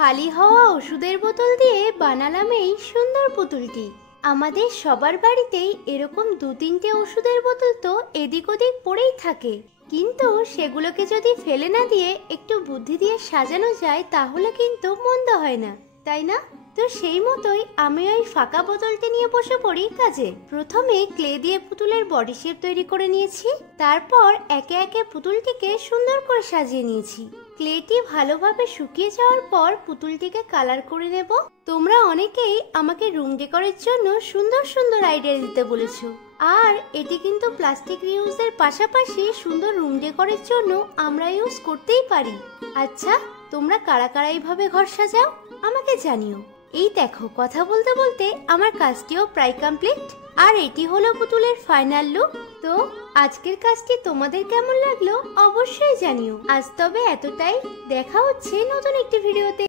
খালি হওয়া ওষুধের বোতল দিয়ে বানালাম এই সুন্দর পুতুলটি। আমাদের সবার বাড়িতেই এরকম 2-3টে ওষুধের বোতল তো এদিক ওদিক পড়েই থাকে, কিন্তু সেগুলোকে যদি ফেলে না দিয়ে একটু বুদ্ধি দিয়ে সাজানো যায় তাহলে কিন্তু মন্দ হয় না, তাই না? তো সেই মতোই আমি ওই ফাঁকা বোতলটি নিয়ে বসে পড়ি কাজে। প্রথমে ক্লে দিয়ে পুতুলের বডি শেপ তৈরি করে নিয়েছি, তারপর একে একে পুতুলটিকে সুন্দর করে সাজিয়ে নিয়েছি। ক্লেটি ভালোভাবে শুকিয়ে যাওয়ার পর পুতুলটিকে কালার করে নেব। তোমরা অনেকেই আমাকে রুম ডেকোরের জন্য সুন্দর সুন্দর আইডিয়া দিতে বলেছো, আর এটি কিন্তু প্লাস্টিক রিউজের পাশাপাশি সুন্দর রুম ডেকোরের জন্য আমরা ইউজ করতেই পারি। আচ্ছা, তোমরা কারা কারা এইভাবে ঘর সাজাও আমাকে জানিও। এই দেখো, কথা বলতে বলতে আমার কাজটিও প্রায় কমপ্লিট, আর এটি হলো পুতুলের ফাইনাল লুক। তো আজকের কাজটি তোমাদের কেমন লাগলো অবশ্যই জানিও। আজ তবে এতটাই, দেখা হচ্ছে নতুন একটি ভিডিওতে।